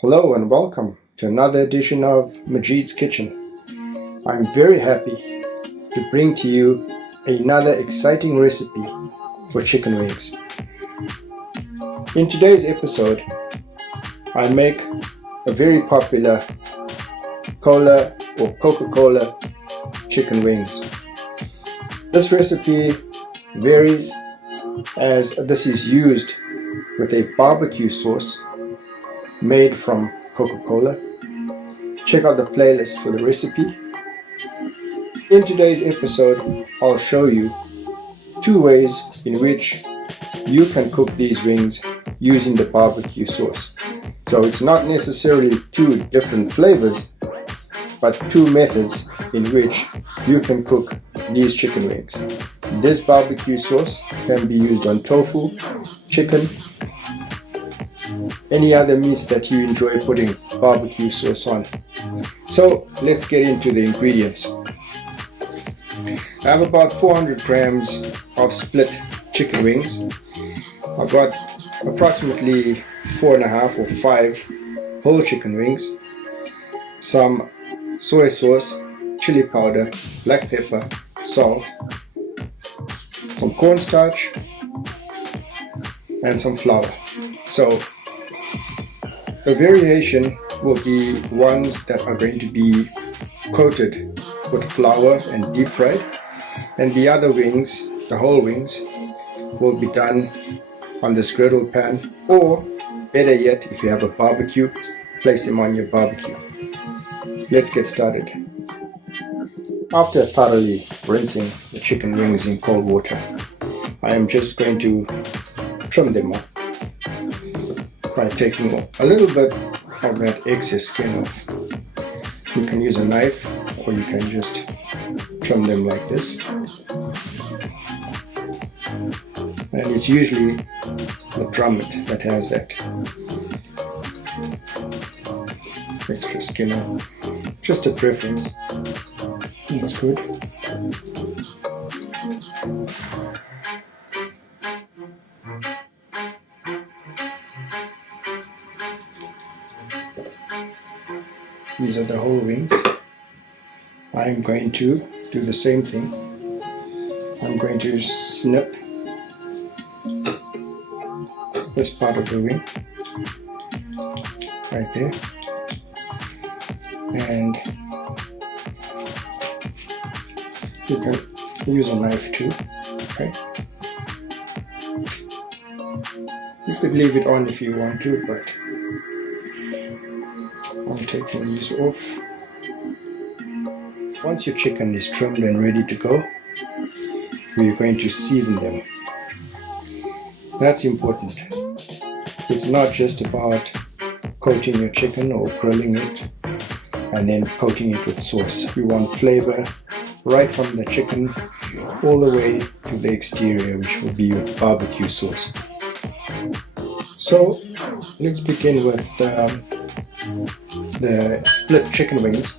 Hello and welcome to another edition of Majid's Kitchen. I'm very happy to bring to you another exciting recipe for chicken wings. In today's episode, I make a very popular cola or Coca-Cola chicken wings. This recipe varies as this is used with a barbecue sauce made from Coca-Cola. Check out the playlist for the recipe. In today's episode, I'll show you two ways in which you can cook these wings using the barbecue sauce. So it's not necessarily two different flavors, but two methods in which you can cook these chicken wings. This barbecue sauce can be used on tofu, chicken, any other meats that you enjoy putting barbecue sauce on. So let's get into the ingredients. I have about 400 grams of split chicken wings. I've got approximately 4.5 or 5 whole chicken wings, some soy sauce, chili powder, black pepper, salt, some cornstarch, and some flour. So the variation will be ones that are going to be coated with flour and deep fried, and the other wings, the whole wings, will be done on this griddle pan, or better yet, if you have a barbecue, place them on your barbecue. Let's get started. After thoroughly rinsing the chicken wings in cold water, I am just going to trim them up by taking a little bit of that excess skin off. You can use a knife or you can just trim them like this. And it's usually the drummet that has that extra skin on. Just a preference. That's good. These are the whole wings. I'm going to do the same thing. I'm going to snip this part of the wing right there, and you can use a knife too. Okay, you could leave it on if you want to, but I'm taking these off. Once your chicken is trimmed and ready to go, we're going to season them. That's important. It's not just about coating your chicken or grilling it and then coating it with sauce. We want flavor right from the chicken all the way to the exterior, which will be your barbecue sauce. So let's begin with the split chicken wings,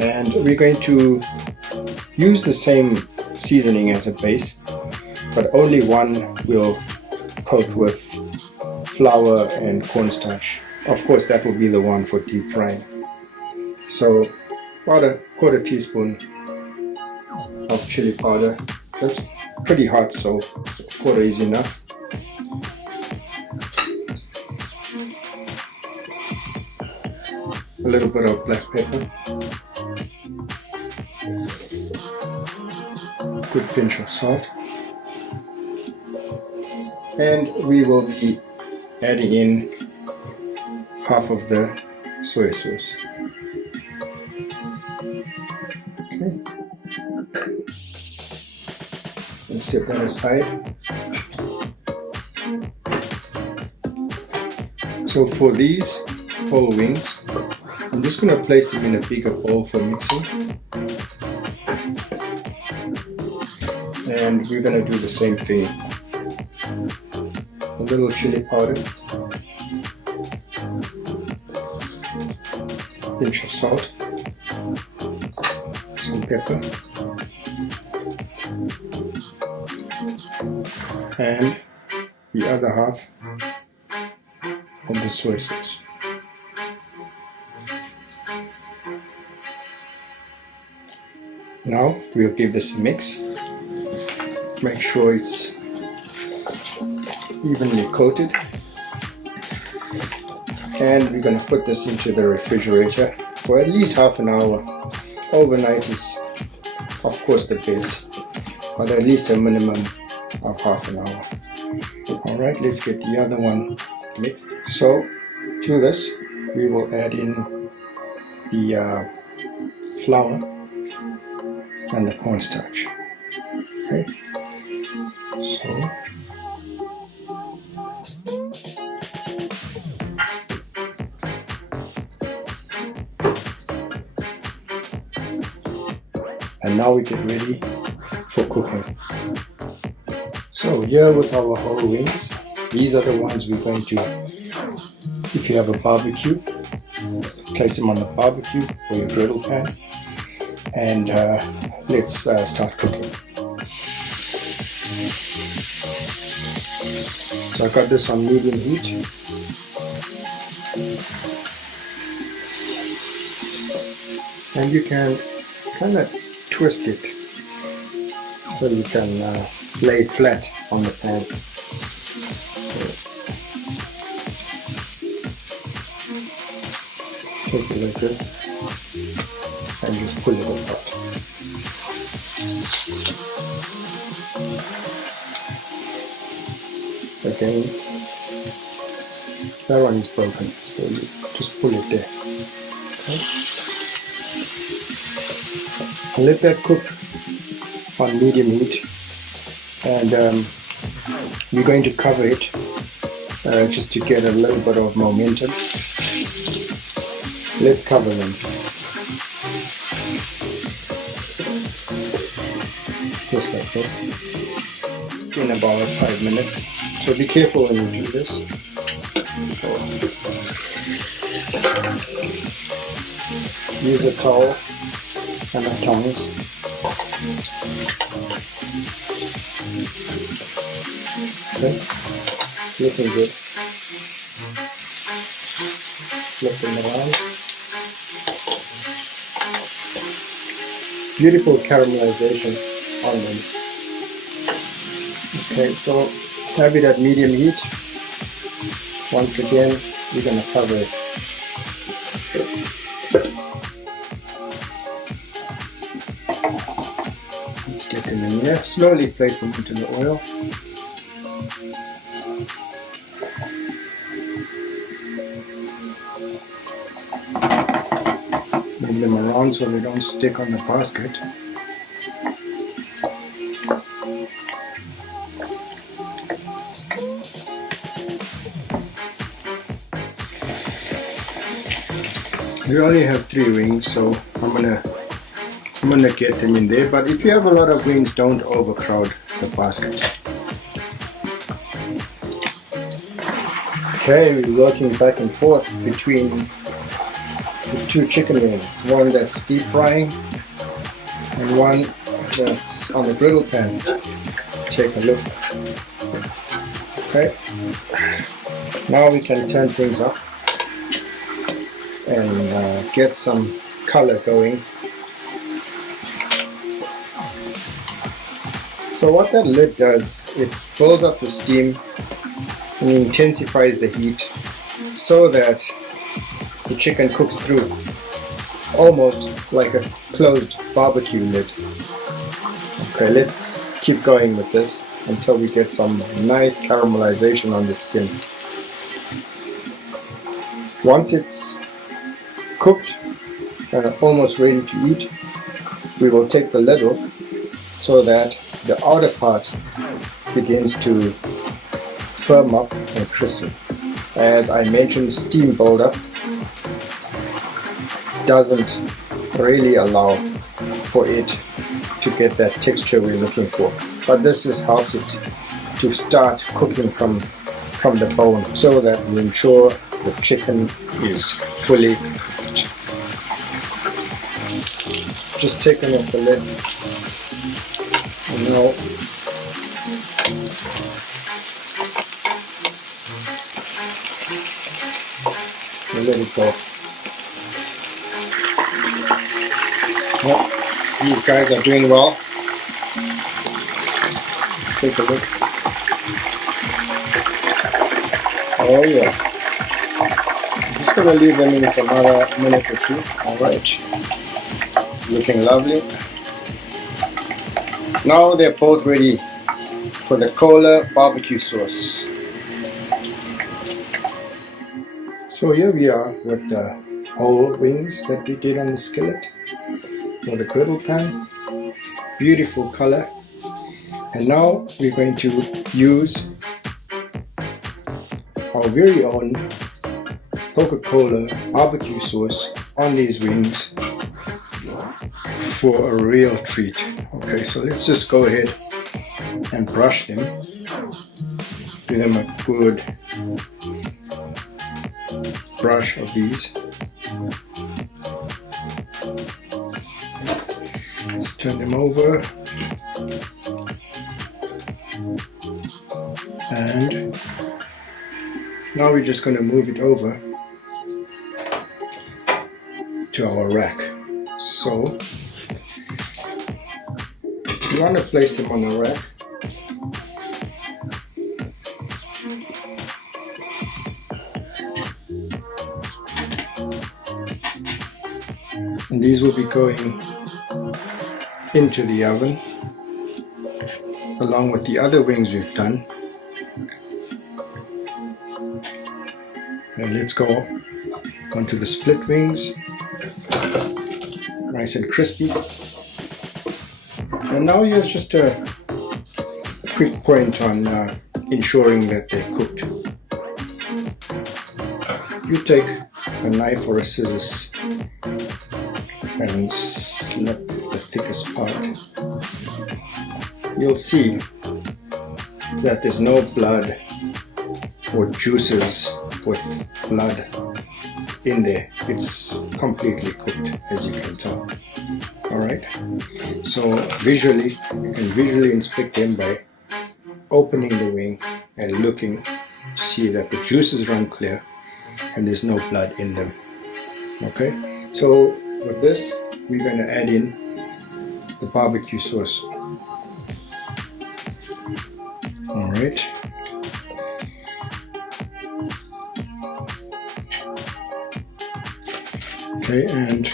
and we're going to use the same seasoning as a base, but only one will coat with flour and cornstarch. Of course, that will be the one for deep frying. So about a quarter teaspoon of chili powder. That's pretty hot, so a quarter is enough. A little bit of black pepper, a good pinch of salt, and we will be adding in half of the soy sauce. Okay, and set that aside. So for these whole wings, I'm just going to place them in a bigger bowl for mixing, and we're going to do the same thing. A little chili powder, pinch of salt, some pepper, and the other half of the soy sauce. Now we'll give this a mix. Make sure it's evenly coated. And we're going to put this into the refrigerator for at least half an hour. Overnight is of course the best, but at least a minimum of half an hour. Alright, let's get the other one mixed. So to this we will add in the flour and the cornstarch. Okay, so and now we get ready for cooking. So here with our whole wings, these are the ones we're going to, if you have a barbecue, place them on the barbecue or your griddle pan, and let's start cooking. So I got this on medium heat. And you can kind of twist it so you can lay it flat on the pan. Take it like this and just pull it apart. Again, that one is broken, so you just pull it there. Okay. Let that cook on medium heat, and we're going to cover it just to get a little bit of momentum. Let's cover them. Just like this. In about 5 minutes. So be careful when you do this. Use a towel and the tongs. Okay, looking good. Flip them around. Beautiful caramelization on them. Okay, so have it at medium heat. Once again, we're going to cover it. Let's get them in there. Slowly place them into the oil. Move them around so they don't stick on the basket. We only have 3 wings, so I'm gonna get them in there. But if you have a lot of wings, don't overcrowd the basket. Okay, we're working back and forth between the 2 chicken wings. One that's deep frying and one that's on the griddle pan. Take a look. Okay, now we can turn things up and get some color going. So what that lid does, it builds up the steam and intensifies the heat so that the chicken cooks through, almost like a closed barbecue lid. Okay, let's keep going with this until we get some nice caramelization on the skin. Once it's cooked and almost ready to eat, we will take the lid off so that the outer part begins to firm up and crisp. As I mentioned, steam buildup doesn't really allow for it to get that texture we're looking for, but this just helps it to start cooking from the bone so that we ensure the chicken is fully cooked. Just taking off the lid, and now let it go. Well, these guys are doing well. Let's take a look. Oh yeah. I'm just gonna leave them in for another minute or two. Alright. It's looking lovely. Now they're both ready for the cola barbecue sauce. So here we are with the whole wings that we did on the skillet or the griddle pan. Beautiful color. And now we're going to use our very own Coca-Cola barbecue sauce on these wings for a real treat. Okay, so let's just go ahead and brush them. Give them a good brush of these. Let's turn them over. And now we're just going to move it over to our rack. So you want to place them on the rack. And these will be going into the oven along with the other wings we've done. And let's go onto the split wings, nice and crispy. And now here's just a quick point on ensuring that they're cooked. You take a knife or a scissors and snip the thickest part. You'll see that there's no blood or juices with blood in there. It's completely cooked, as you can tell. Alright, so visually, you can visually inspect them by opening the wing and looking to see that the juices run clear and there's no blood in them. Okay, so with this, we're going to add in the barbecue sauce. Alright. Okay, and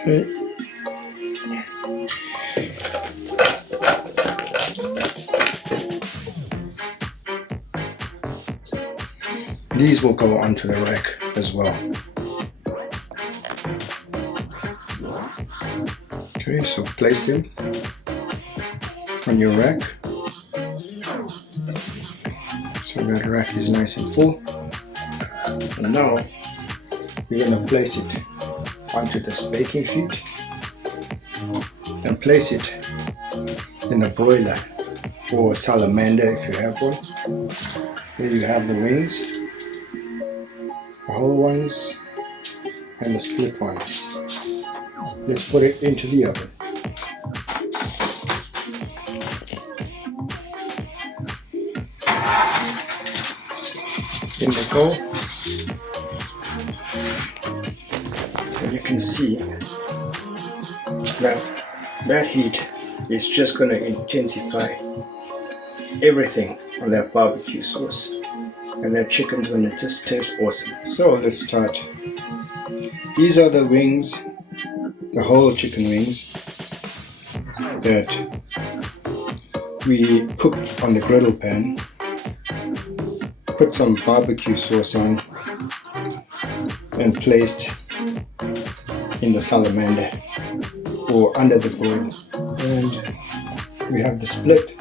okay. These will go onto the rack as well. Okay, so place them on your rack. So that rack is nice and full. And now we're going to place it onto this baking sheet and place it in a broiler or salamander if you have one. There you have the wings, the whole ones and the split ones. Let's put it into the oven. In they go. And you can see that heat is just going to intensify everything on that barbecue sauce. And that chicken's going to just taste awesome. So let's start. These are the wings, the whole chicken wings that we cooked on the griddle pan. Put some barbecue sauce on and placed in the salamander or under the broil. And we have the split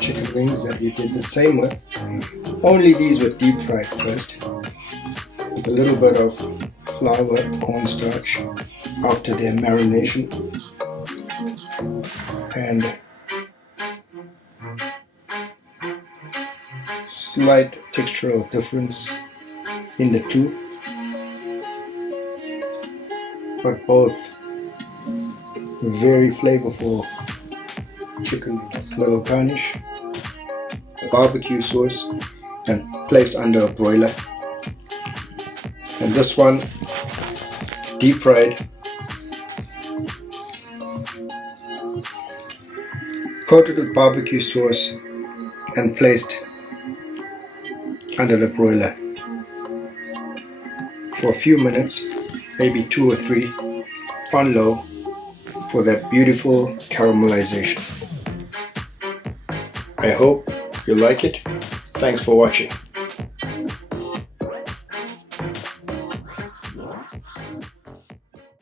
chicken wings that we did the same with, only these were deep fried first with a little bit of flour, cornstarch after their marination, and slight textural difference in the two. but both very flavorful chicken wings. Little garnish, barbecue sauce, and placed under a broiler. And this one deep fried, coated with barbecue sauce and placed under the broiler for a few minutes, maybe 2 or 3, on low for that beautiful caramelization. I hope you like it. Thanks for watching.